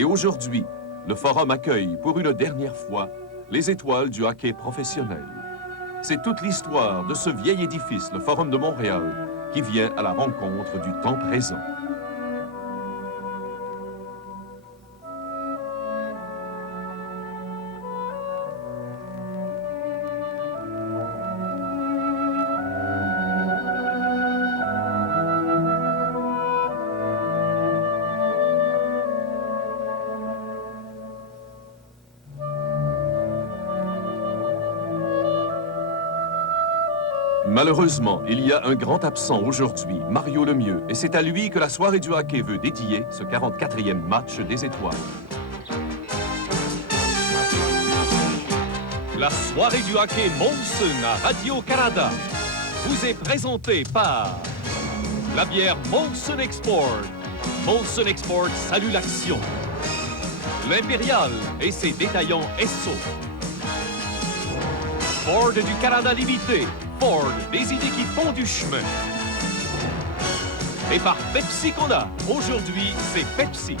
Et aujourd'hui, le Forum accueille pour une dernière fois les étoiles du hockey professionnel. C'est toute l'histoire de ce vieil édifice, le Forum de Montréal, qui vient à la rencontre du temps présent. Malheureusement, il y a un grand absent aujourd'hui, Mario Lemieux, et c'est à lui que la soirée du hockey veut dédier ce 44e match des étoiles. La soirée du hockey Molson à Radio-Canada vous est présentée par la bière Molson Export. Molson Export salue l'action. L'Impérial et ses détaillants Esso. Ford du Canada Limité. Ford, des idées qui font du chemin. Et par Pepsi qu'on a. Aujourd'hui, c'est Pepsi.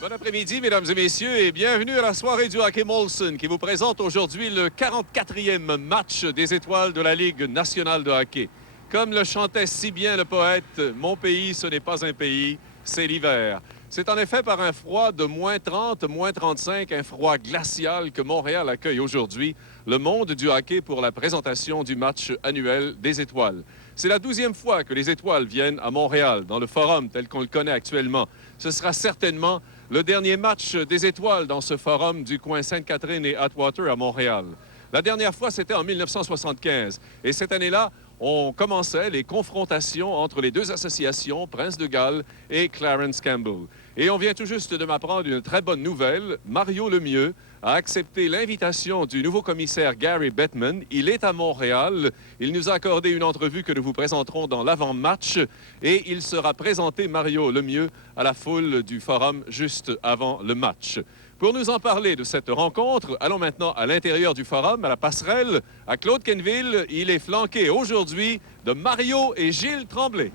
Bon après-midi, mesdames et messieurs, et bienvenue à la soirée du hockey Molson qui vous présente aujourd'hui le 44e match des étoiles de la Ligue nationale de hockey. Comme le chantait si bien le poète, « Mon pays, ce n'est pas un pays, c'est l'hiver ». C'est en effet par un froid de moins 30, moins 35, un froid glacial que Montréal accueille aujourd'hui le monde du hockey pour la présentation du match annuel des Étoiles. C'est la 12e fois que les Étoiles viennent à Montréal, dans le Forum tel qu'on le connaît actuellement. Ce sera certainement le dernier match des Étoiles dans ce Forum du coin Sainte-Catherine et Atwater à Montréal. La dernière fois, c'était en 1975. Et cette année-là, on commençait les confrontations entre les deux associations, Prince de Galles et Clarence Campbell. Et on vient tout juste de m'apprendre une très bonne nouvelle. Mario Lemieux a accepté l'invitation du nouveau commissaire Gary Bettman. Il est à Montréal. Il nous a accordé une entrevue que nous vous présenterons dans l'avant-match. Et il sera présenté, Mario Lemieux, à la foule du Forum juste avant le match. Pour nous en parler de cette rencontre, allons maintenant à l'intérieur du Forum, à la passerelle, à Claude Quenneville. Il est flanqué aujourd'hui de Mario et Gilles Tremblay.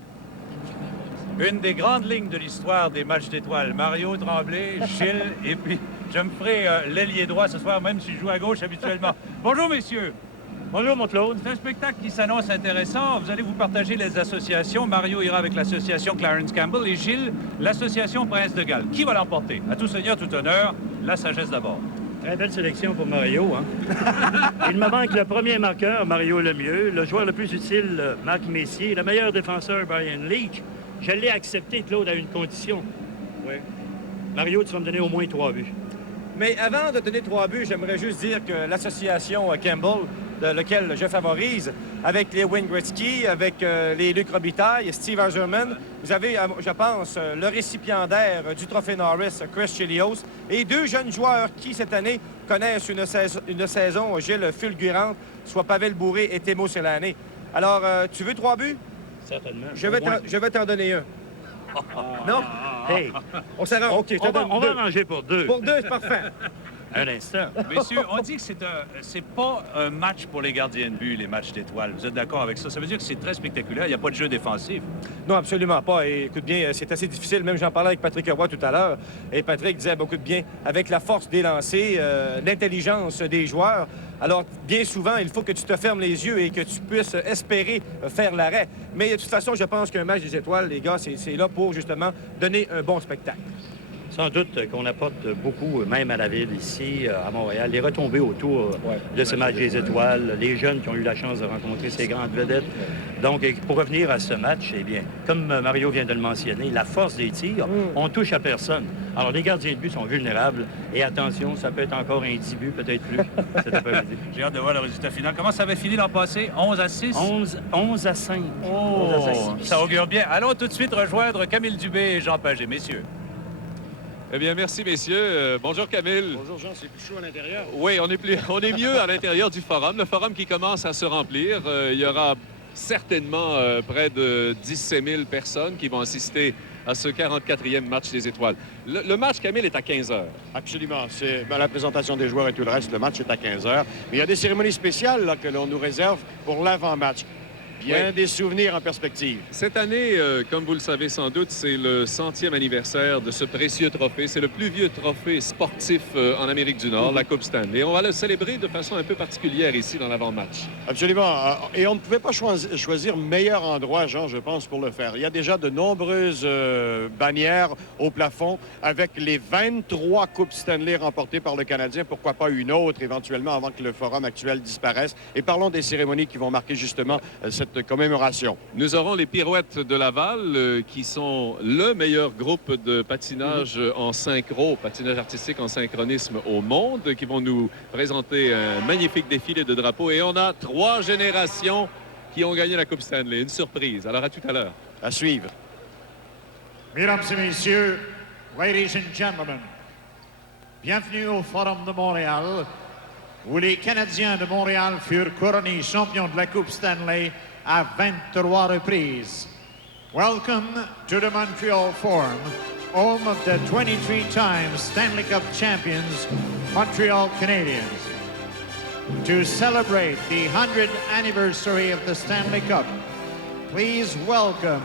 Une des grandes lignes de l'histoire des matchs d'étoiles. Mario Tremblay, Gilles, et puis je me ferai l'ailier droit ce soir, même si je joue à gauche habituellement. Bonjour, messieurs. Bonjour, mon Claude. C'est un spectacle qui s'annonce intéressant. Vous allez vous partager les associations. Mario ira avec l'association Clarence Campbell et Gilles, l'association Prince de Galles. Qui va l'emporter? À tout seigneur, tout honneur, la sagesse d'abord. Très belle sélection pour Mario. Hein? Il me manque le premier marqueur, Mario Lemieux, le joueur le plus utile, Marc Messier, le meilleur défenseur, Brian Leach. Je l'ai accepté, Claude, à une condition. Oui. Mario, tu vas me donner au moins 3 buts. Mais avant de donner 3 buts, j'aimerais juste dire que l'association Campbell, de laquelle je favorise, avec les Wayne Gretzky, avec les Luc Robitaille, Steve Yzerman, vous avez, je pense, le récipiendaire du trophée Norris, Chris Chelios, et 2 jeunes joueurs qui, cette année, connaissent une saison, Gilles, fulgurante, soit Pavel Bourré et Timo Selane. Alors, tu veux 3 buts? Certainement. Je vais t'en donner un. Non? Hey! On s'arrange. OK, on va arranger pour 2. Pour 2, c'est parfait. Un instant. Messieurs, on dit que c'est pas un match pour les gardiens de but, les matchs d'étoiles. Vous êtes d'accord avec ça? Ça veut dire que c'est très spectaculaire. Il n'y a pas de jeu défensif. Non, absolument pas. Et écoute bien, c'est assez difficile. Même j'en parlais avec Patrick Roy tout à l'heure. Et Patrick disait beaucoup de bien avec la force des lancers, l'intelligence des joueurs. Alors, bien souvent, il faut que tu te fermes les yeux et que tu puisses espérer faire l'arrêt. Mais de toute façon, je pense qu'un match des étoiles, les gars, c'est là pour justement donner un bon spectacle. Sans doute qu'on apporte beaucoup, même à la ville ici, à Montréal, les retombées autour de ce match des étoiles, les jeunes qui ont eu la chance de rencontrer ces grandes vedettes. Donc, pour revenir à ce match, eh bien, comme Mario vient de le mentionner, la force des tirs, on touche à personne. Alors, les gardiens de but sont vulnérables. Et attention, ça peut être encore un 10 buts, peut-être plus, cet après-midi. J'ai hâte de voir le résultat final. Comment ça avait fini l'an passé? 11 à 6? 11 à 5. Oh, 11 à 6. Ça augure bien. Allons tout de suite rejoindre Camille Dubé et Jean Pagé, messieurs. Eh bien, merci, messieurs. Bonjour, Camille. Bonjour, Jean. C'est plus chaud à l'intérieur. Oui, on est mieux à l'intérieur du Forum. Le Forum qui commence à se remplir. Il y aura certainement près de 17 000 personnes qui vont assister à ce 44e match des Étoiles. Le match, Camille, est à 15 h. Absolument. C'est la présentation des joueurs et tout le reste. Le match est à 15 h. Mais il y a des cérémonies spéciales là, que l'on nous réserve pour l'avant-match. Bien Oui. des souvenirs en perspective. Cette année, comme vous le savez sans doute, c'est le 100e anniversaire de ce précieux trophée. C'est le plus vieux trophée sportif en Amérique du Nord, la Coupe Stanley. Et on va le célébrer de façon un peu particulière ici dans l'avant-match. Absolument. Et on ne pouvait pas choisir meilleur endroit, Jean, je pense, pour le faire. Il y a déjà de nombreuses bannières au plafond avec les 23 Coupes Stanley remportées par le Canadien. Pourquoi pas une autre éventuellement avant que le forum actuel disparaisse. Et parlons des cérémonies qui vont marquer justement cette commémoration. Nous aurons les Pirouettes de Laval, qui sont le meilleur groupe de patinage en synchro, patinage artistique en synchronisme au monde, qui vont nous présenter un magnifique défilé de drapeaux. Et on a 3 générations qui ont gagné la Coupe Stanley. Une surprise. Alors, à tout à l'heure. À suivre. Mesdames et messieurs, ladies and gentlemen, bienvenue au Forum de Montréal, où les Canadiens de Montréal furent couronnés champions de la Coupe Stanley à 23 reprises. Welcome to the Montreal Forum, home of the 23-time Stanley Cup champions, Montreal Canadiens. To celebrate the 100th anniversary of the Stanley Cup, please welcome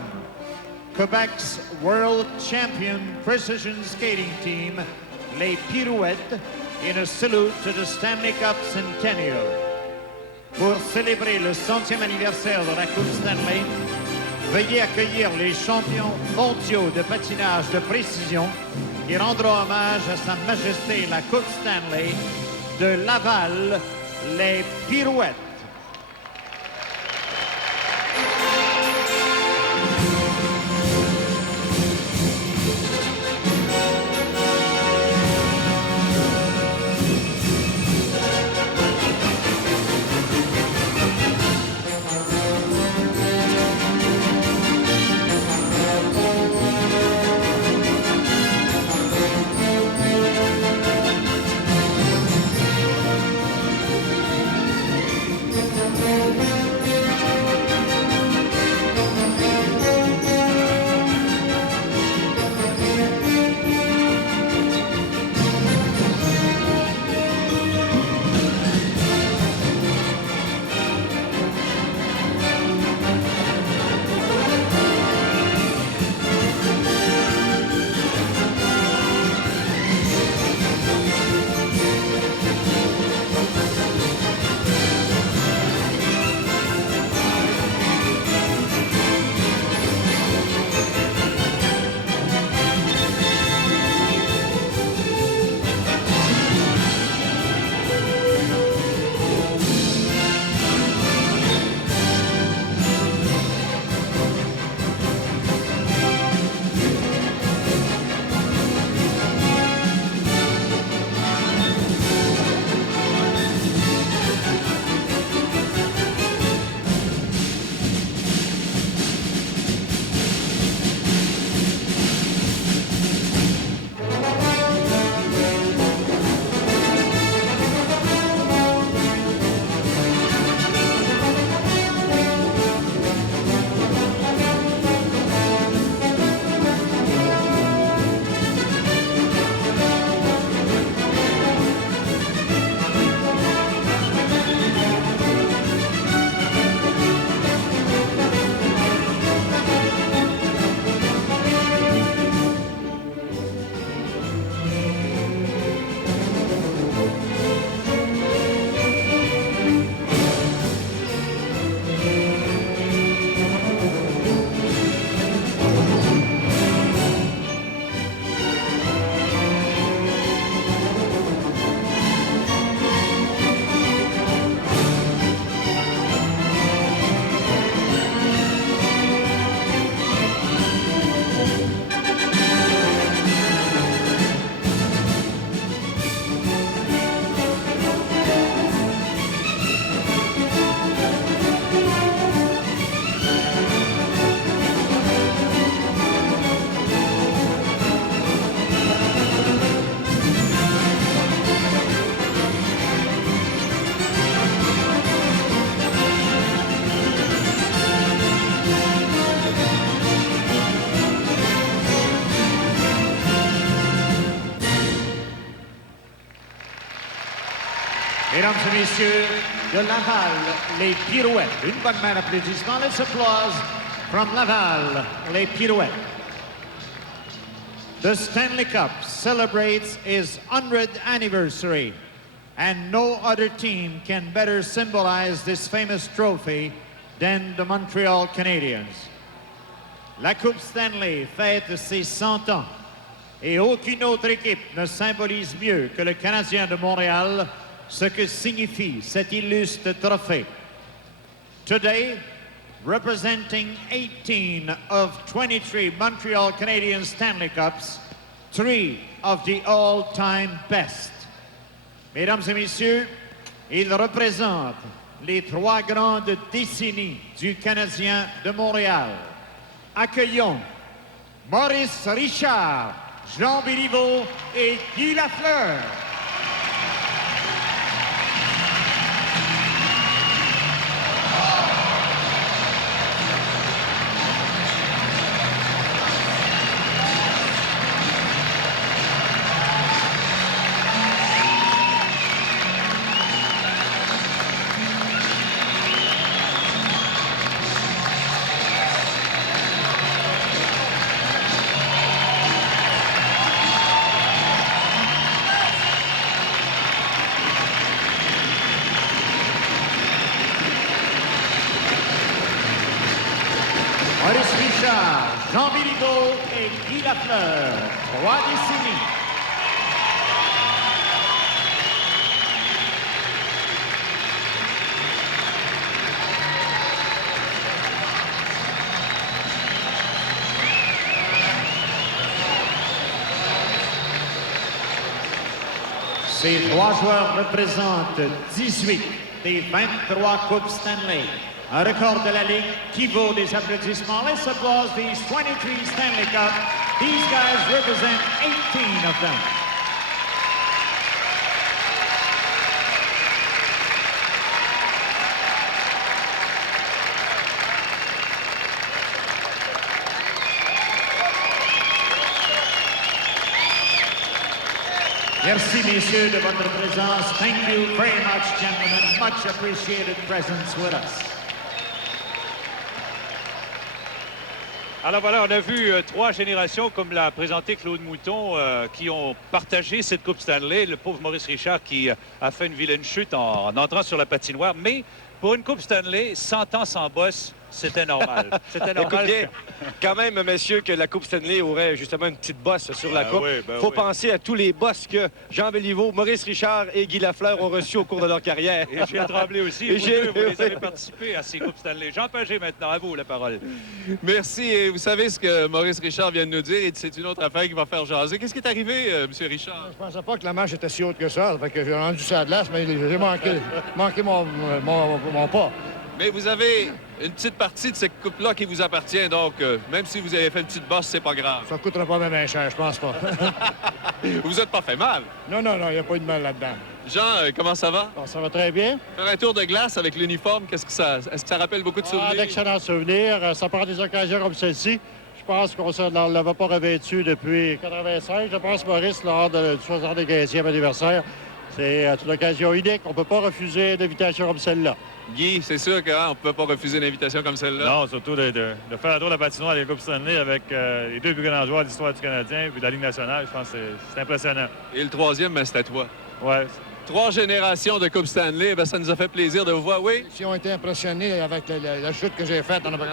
Quebec's world champion precision skating team, les Pirouettes, in a salute to the Stanley Cup Centennial. Pour célébrer le 100e anniversaire de la Coupe Stanley, veuillez accueillir les champions mondiaux de patinage de précision qui rendront hommage à Sa Majesté la Coupe Stanley de Laval, les Pirouettes. Mesdames et messieurs, de Laval, les Pirouettes. Une bonne main d'applaudissement. Let's applause from Laval, les Pirouettes. The Stanley Cup celebrates its 100th anniversary, and no other team can better symbolize this famous trophy than the Montreal Canadiens. La Coupe Stanley fête ses 100 ans, et aucune autre équipe ne symbolise mieux que le Canadien de Montréal ce que signifie cet illustre trophée. Today, representing 18 of 23 Montreal Canadiens Stanley Cups, 3 of the all-time best. Mesdames et messieurs, il représente les 3 grandes décennies du Canadien de Montréal. Accueillons Maurice Richard, Jean Béliveau et Guy Lafleur. Maurice Richard, Jean Béliveau et Guy Lafleur, 3 décennies. Ces 3 joueurs représentent 18 des 23 Coupes Stanley. Un record de la Ligue qui vaut des applaudissements. Let's applause these 23 Stanley Cup. These guys represent 18 of them. Merci, messieurs, de votre présence. Thank you very much, gentlemen. Much appreciated presence with us. Alors voilà, on a vu 3 générations, comme l'a présenté Claude Mouton, qui ont partagé cette Coupe Stanley. Le pauvre Maurice Richard qui a fait une vilaine chute en entrant sur la patinoire. Mais pour une Coupe Stanley, 100 ans sans boss, c'était normal. C'était normal. Écoute bien, quand même, messieurs, que la Coupe Stanley aurait justement une petite bosse sur la Coupe. Il faut penser à tous les bosses que Jean Béliveau, Maurice Richard et Guy Lafleur ont reçus au cours de leur carrière. Et Gilles Tremblay aussi. Vous les avez participé à ces Coupes Stanley. Jean Pagé, maintenant, à vous la parole. Merci. Et vous savez ce que Maurice Richard vient de nous dire, et c'est une autre affaire qui va faire jaser. Qu'est-ce qui est arrivé, M. Richard? Je pensais pas que la marche était si haute que ça. Fait que j'ai rendu ça à glace, mais j'ai manqué mon pas. Mais vous avez une petite partie de cette coupe-là qui vous appartient, donc même si vous avez fait une petite bosse, c'est pas grave. Ça coûtera pas même cher, je pense pas. Vous êtes pas fait mal. Non, il n'y a pas eu de mal là-dedans. Jean, comment ça va? Bon, ça va très bien. Faire un tour de glace avec l'uniforme, est-ce que ça rappelle beaucoup de souvenirs? D'excellents souvenirs. Ça prend des occasions comme celle-ci. Je pense qu'on ne l'avait pas revêtu depuis 1985. Je pense, Maurice, lors du 75e anniversaire. C'est une occasion unique. On ne peut pas refuser une invitation comme celle-là. Guy, c'est sûr qu'on ne peut pas refuser une invitation comme celle-là. Non, surtout de faire un tour de la patinoire des Coupes Stanley avec les 2 plus grands joueurs de l'histoire du Canadien et de la Ligue nationale. Je pense que c'est impressionnant. Et le 3e, c'est à toi. Ouais. 3 générations de Coupe Stanley, ça nous a fait plaisir de vous voir, oui? Si on était impressionnés avec la chute que j'ai faite, on n'a pas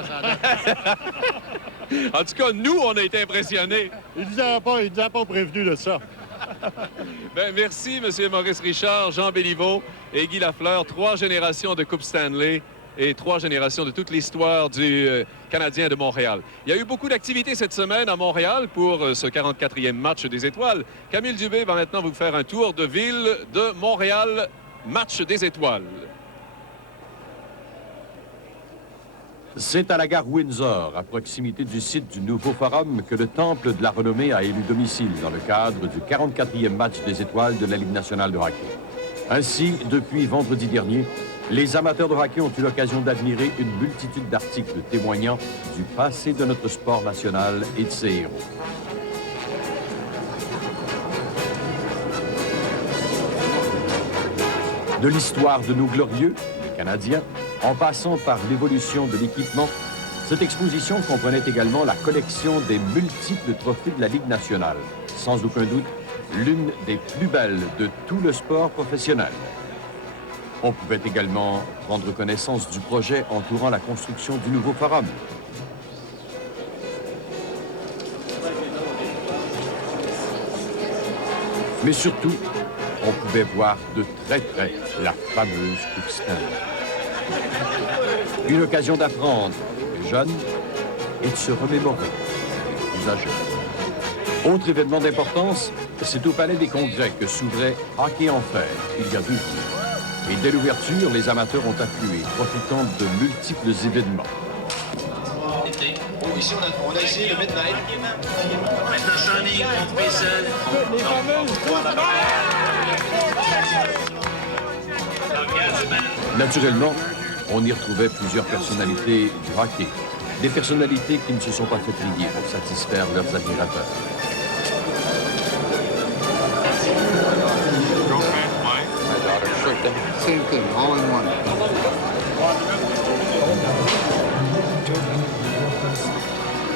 En tout cas, nous, on a été impressionnés. Ils ne nous avaient pas prévenus de ça. Merci, M. Maurice Richard, Jean Béliveau et Guy Lafleur. 3 générations de Coupe Stanley et 3 générations de toute l'histoire du Canadien de Montréal. Il y a eu beaucoup d'activités cette semaine à Montréal pour ce 44e match des Étoiles. Camille Dubé va maintenant vous faire un tour de ville de Montréal, match des Étoiles. C'est à la gare Windsor, à proximité du site du nouveau forum, que le Temple de la Renommée a élu domicile dans le cadre du 44e match des Étoiles de la Ligue nationale de hockey. Ainsi, depuis vendredi dernier, les amateurs de hockey ont eu l'occasion d'admirer une multitude d'articles témoignant du passé de notre sport national et de ses héros. De l'histoire de nos glorieux, les Canadiens, en passant par l'évolution de l'équipement, cette exposition comprenait également la collection des multiples trophées de la Ligue nationale. Sans aucun doute, l'une des plus belles de tout le sport professionnel. On pouvait également prendre connaissance du projet entourant la construction du nouveau forum. Mais surtout, on pouvait voir de très près la fameuse Coupe Stanley. Une occasion d'apprendre les jeunes et de se remémorer les plus âgés. Autre événement d'importance, c'est au Palais des Congrès que s'ouvrait Hockey en fer il y a 2 jours. Et dès l'ouverture, les amateurs ont afflué, profitant de multiples événements. Ici, on a essayé le Midnight. Maintenant, Shining contre Bessel. Les fameuses. Naturellement, on y retrouvait plusieurs personnalités du hockey. Des personnalités qui ne se sont pas fait plier pour satisfaire leurs admirateurs. Same thing, all in one.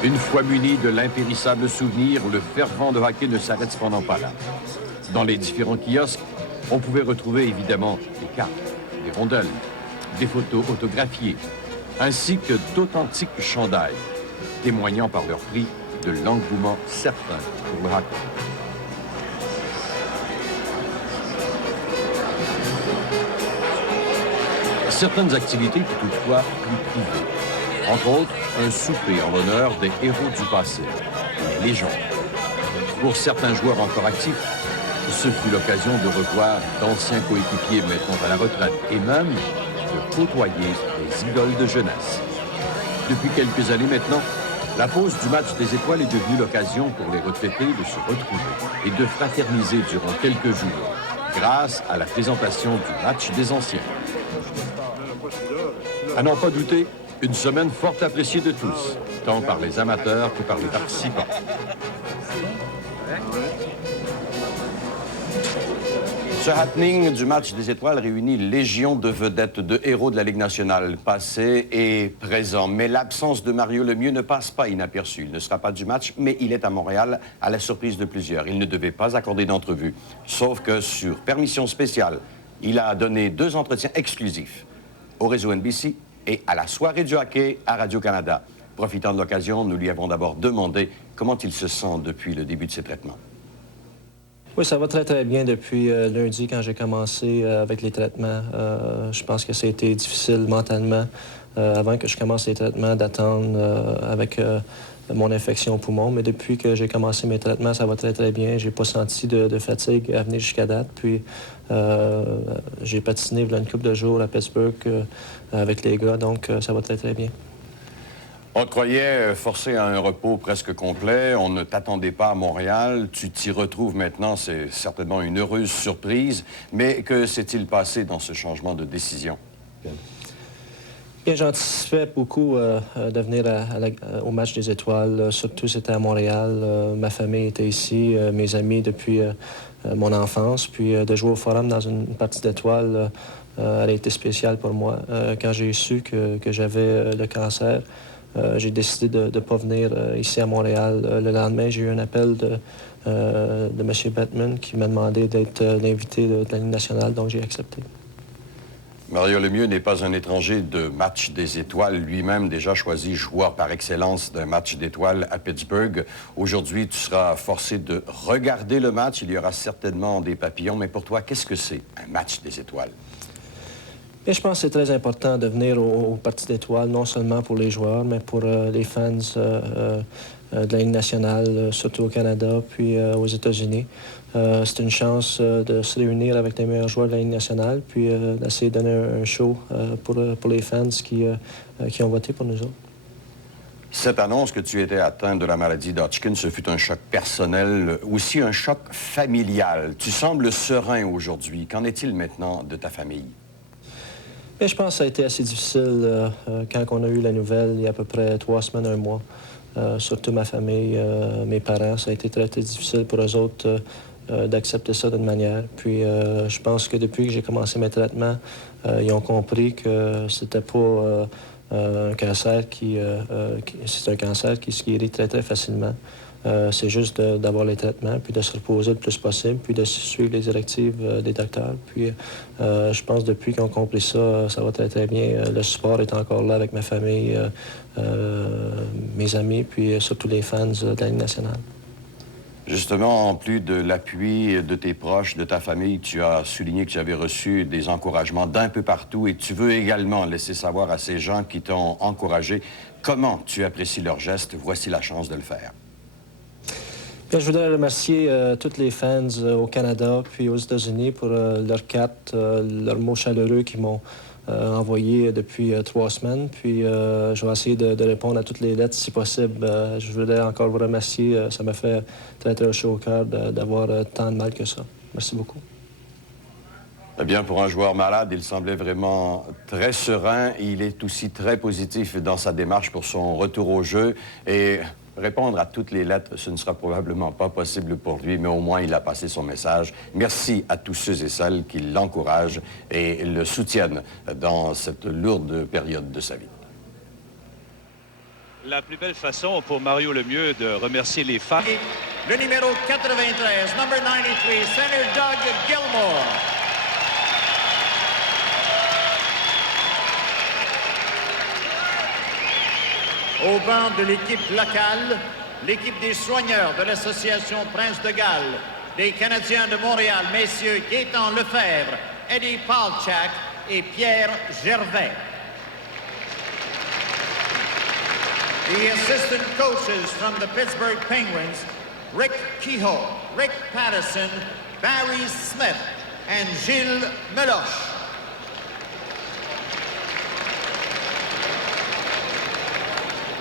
Une fois muni de l'impérissable souvenir, le fervent de hockey ne s'arrête cependant pas là. Dans les différents kiosques, on pouvait retrouver évidemment des cartes, des rondelles, des photos autographiées, ainsi que d'authentiques chandails, témoignant par leur prix de l'engouement certain pour le hockey. Certaines activités étaient toutefois plus privées. Entre autres, un souper en l'honneur des héros du passé, les légendes. Pour certains joueurs encore actifs, ce fut l'occasion de revoir d'anciens coéquipiers maintenant à la retraite et même de côtoyer des idoles de jeunesse. Depuis quelques années maintenant, la pause du match des étoiles est devenue l'occasion pour les retraités de se retrouver et de fraterniser durant quelques jours, grâce à la présentation du match des anciens. À n'en pas douter, une semaine fort appréciée de tous, tant par les amateurs que par les participants. Ce happening du match des étoiles réunit légion de vedettes, de héros de la Ligue nationale, passés et présents. Mais l'absence de Mario Lemieux ne passe pas inaperçu. Il ne sera pas du match, mais il est à Montréal, à la surprise de plusieurs. Il ne devait pas accorder d'entrevue. Sauf que, sur permission spéciale, il a donné 2 entretiens exclusifs au réseau NBC et à la soirée du hockey à Radio-Canada. Profitant de l'occasion, nous lui avons d'abord demandé comment il se sent depuis le début de ses traitements. Oui, ça va très, très bien depuis lundi quand j'ai commencé avec les traitements. Je pense que ça a été difficile mentalement avant que je commence les traitements d'attendre avec mon infection au poumon. Mais depuis que j'ai commencé mes traitements, ça va très, très bien. J'ai pas senti de fatigue à venir jusqu'à date. Puis j'ai patiné il y a une couple de jours à Pittsburgh avec les gars, donc ça va très, très bien. On te croyait forcé à un repos presque complet. On ne t'attendait pas à Montréal. Tu t'y retrouves maintenant. C'est certainement une heureuse surprise. Mais que s'est-il passé dans ce changement de décision? Bien, j'anticipais beaucoup de venir au match des étoiles. Surtout, c'était à Montréal. Ma famille était ici, mes amis depuis mon enfance. Puis de jouer au Forum dans une partie d'étoiles, elle a été spéciale pour moi. Quand j'ai su que j'avais le cancer, j'ai décidé de ne pas venir ici à Montréal. Le lendemain, j'ai eu un appel de M. Bettman qui m'a demandé d'être l'invité de la Ligue nationale, donc j'ai accepté. Mario Lemieux n'est pas un étranger de match des étoiles, lui-même déjà choisi joueur par excellence d'un match d'étoiles à Pittsburgh. Aujourd'hui, tu seras forcé de regarder le match. Il y aura certainement des papillons, mais pour toi, qu'est-ce que c'est un match des étoiles? Bien, je pense que c'est très important de venir aux parties d'étoiles, non seulement pour les joueurs, mais pour les fans de la Ligue nationale, surtout au Canada, puis aux États-Unis. C'est une chance de se réunir avec les meilleurs joueurs de la Ligue nationale, puis d'essayer de donner un show pour les fans qui ont voté pour nous autres. Cette annonce que tu étais atteint de la maladie d'Hodgkin, ce fut un choc personnel, aussi un choc familial. Tu sembles serein aujourd'hui. Qu'en est-il maintenant de ta famille? Bien, je pense que ça a été assez difficile quand on a eu la nouvelle, il y a à peu près 3 semaines, 1 mois. Surtout ma famille, mes parents, ça a été très, très difficile pour eux autres d'accepter ça d'une manière. Puis je pense que depuis que j'ai commencé mes traitements, ils ont compris que c'était pas un cancer c'est un cancer qui se guérit très, très facilement. C'est juste d'avoir les traitements, puis de se reposer le plus possible, puis de suivre les directives des docteurs. Puis je pense que depuis qu'ils ont compris ça, ça va très, très bien. Le support est encore là avec ma famille, mes amis, puis surtout les fans de la Ligue nationale. Justement, en plus de l'appui de tes proches, de ta famille, tu as souligné que tu avais reçu des encouragements d'un peu partout et tu veux également laisser savoir à ces gens qui t'ont encouragé comment tu apprécies leurs gestes. Voici la chance de le faire. Bien, je voudrais remercier tous les fans au Canada puis aux États-Unis pour leurs cartes, leurs mots chaleureux qu'ils m'ont envoyés depuis 3 semaines. Puis je vais essayer de répondre à toutes les lettres si possible. Je voudrais encore vous remercier. Ça m'a fait très, très chaud au cœur d'avoir tant de mal que ça. Merci beaucoup. Eh bien, pour un joueur malade, il semblait vraiment très serein. Il est aussi très positif dans sa démarche pour son retour au jeu. Et répondre à toutes les lettres, ce ne sera probablement pas possible pour lui, mais au moins il a passé son message. Merci à tous ceux et celles qui l'encouragent et le soutiennent dans cette lourde période de sa vie. La plus belle façon pour Mario Lemieux de remercier les fans. Le numéro 93, number 93, center Doug Gilmour. Au banc de l'équipe locale, l'équipe des soigneurs de l'Association Prince de Galles, des Canadiens de Montréal, messieurs Gaétan Lefebvre, Eddie Palchak et Pierre Gervais. The assistant coaches from the Pittsburgh Penguins, Rick Kehoe, Rick Patterson, Barry Smith, and Gilles Meloche.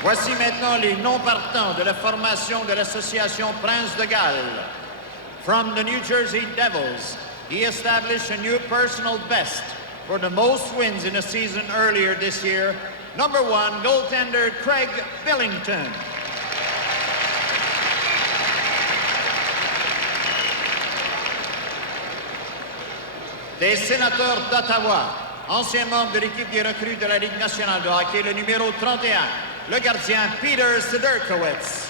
Voici maintenant les non-partants de la formation de l'Association Prince de Galles. From the New Jersey Devils, he established a new personal best for the most wins in a season earlier this year. Number 1, goaltender Craig Billington. Des Sénateurs d'Ottawa, ancien membre de l'équipe des recrues de la Ligue nationale de hockey, le numéro 31, le gardien Peter Sederkowitz.